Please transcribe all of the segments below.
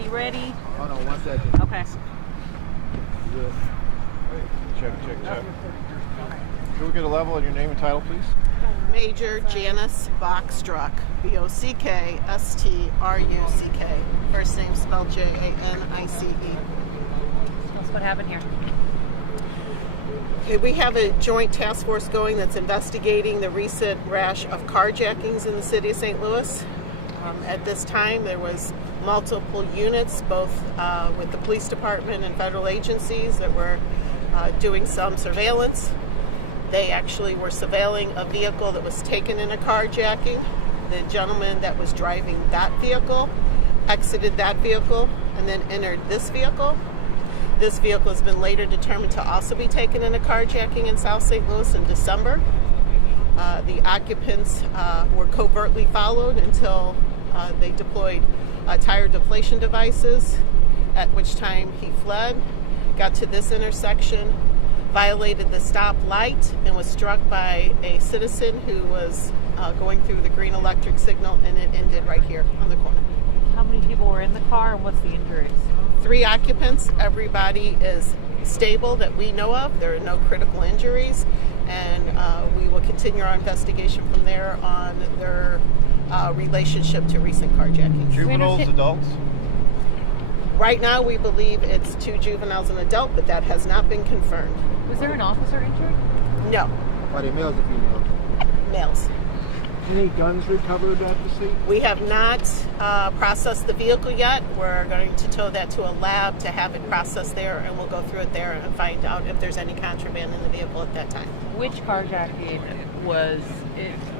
Everybody ready? Hold on 1 second. Okay. Good. Check. Can we get a level on your name and title, please? Major Janice Bockstruck, Bockstruck. First name spelled Janice. Tell us what happened here. Okay, we have a joint task force going that's investigating the recent rash of carjackings in the city of St. Louis. At this time, there was multiple units, both with the police department and federal agencies, that were doing some surveillance. They actually were surveilling a vehicle that was taken in a carjacking. The gentleman that was driving that vehicle exited that vehicle and then entered this vehicle. This vehicle has been later determined to also be taken in a carjacking in South St. Louis in December. The occupants were covertly followed until they deployed tire deflation devices, at which time he fled, got to this intersection, violated the stop light, and was struck by a citizen who was going through the green electric signal, and it ended right here on the corner. How many people were in the car and what's the injuries? 3 occupants. Everybody is stable that we know of. There are no critical injuries, and we will continue our investigation from there on their relationship to recent carjackings. Juveniles, adults? Right now, we believe it's 2 juveniles and an adult, but that has not been confirmed. Was there an officer injured? No, Are they males or females? males. Any guns recovered at the scene? We have not processed the vehicle yet. We're going to tow that to a lab to have it processed there, and we'll go through it there and find out if there's any contraband in the vehicle at that time. Which carjacking was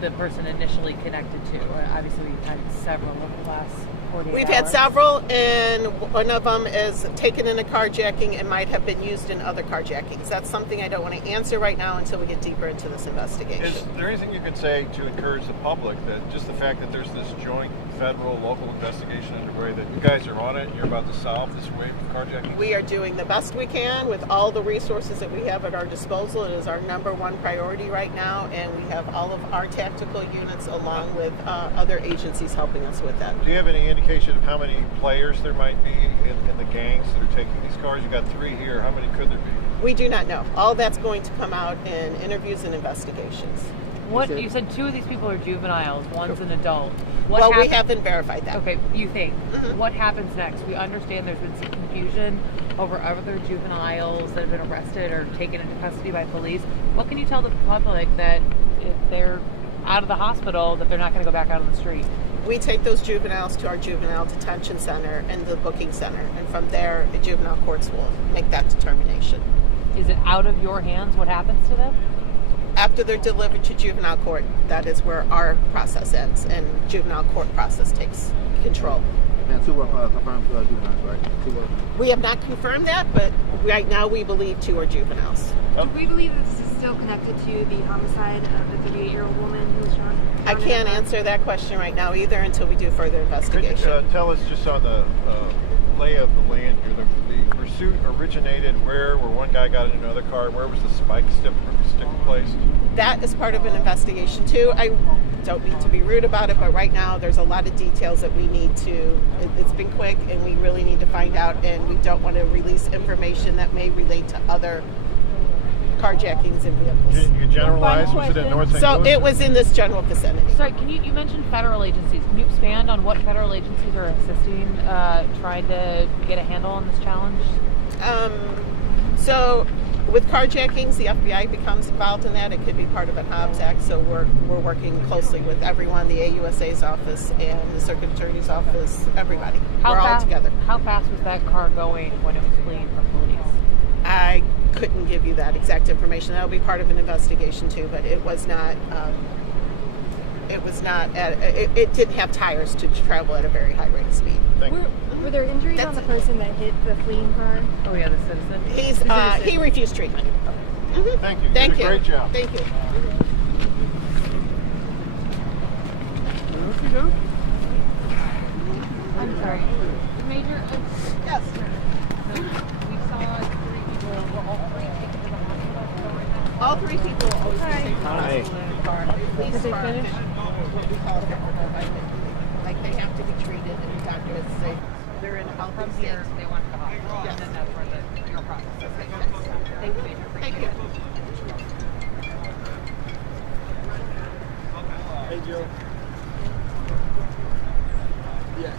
the person initially connected to? Obviously, we've had several over the last 48 We've hours. had several, and one of them is taken in a carjacking and might have been used in other carjackings. That's something I don't want to answer right now until we get deeper into this investigation. Is there anything you can say to encourage the public that just the fact that there's this joint federal local investigation underway, that you guys are on it and you're about to solve this wave of carjacking? We are doing the best we can with all the resources that we have at our disposal. It is our number one priority right now, and we have all of our tactical units along with other agencies helping us with that. Do you have any indication of how many players there might be in the gangs that are taking these cars? You got 3 here. How many could there be? We do not know. All that's going to come out in interviews and investigations. What you said? 2 of these people are juveniles. One's an adult. Well, we haven't verified that. Okay, you think. Mm-hmm. What happens next? We understand there's been some confusion over other juveniles that have been arrested or taken into custody by police. What can you tell the public that if they're out of the hospital, that they're not going to go back out on the street? We take those juveniles to our juvenile detention center and the booking center, and from there, the juvenile courts will make that determination. Is it out of your hands what happens to them? After they're delivered to juvenile court, that is where our process ends, and juvenile court process takes control. And 2 were confirmed juveniles, right? 2 were. We have not confirmed that, but right now we believe 2 are juveniles. Do we believe that this is still connected to the homicide of the 38-year-old woman who was shot? I can't answer that question right now either until we do further Could investigation. you tell us just on the lay of the land here, the pursuit originated where one guy got in another car? Where was the stick placed? That is part of an investigation too. I don't mean to be rude about it, but right now there's a lot of details that we need to, it's been quick and we really need to find out, and we don't want to release information that may relate to other carjackings and vehicles. You generalize, was it in North St. So Louis? it was in this general vicinity. Sorry, you mentioned federal agencies. Can you expand on what federal agencies are assisting, trying to get a handle on this challenge? So with carjackings, the FBI becomes involved in that. It could be part of an Hobbs Act, so we're working closely with everyone, the AUSA's office and the Circuit Attorney's office, everybody. We're all together. How fast was that car going when it was fleeing from police? I couldn't give you that exact information. That will be part of an investigation too, but it was not. It didn't have tires to travel at a very high rate of speed. Were there injuries on the person that hit the fleeing car? Oh yeah, the citizen. He refused treatment. Mm-hmm. Thank you. Thank Did you. a great job. Thank you. I'm sorry. Major. Yes. We saw 3 people. Were all 3 taken to the hospital right now? All 3 people will always be taken to the Hi. hospital. Police Did they are finish? what we call like they have to be treated, and the doctor has to say they're in a healthy From state. here, they went to the hospital, Yes. and then that's where your process is. Thank you, Major. Thank Appreciate you. it. Hey, Joe.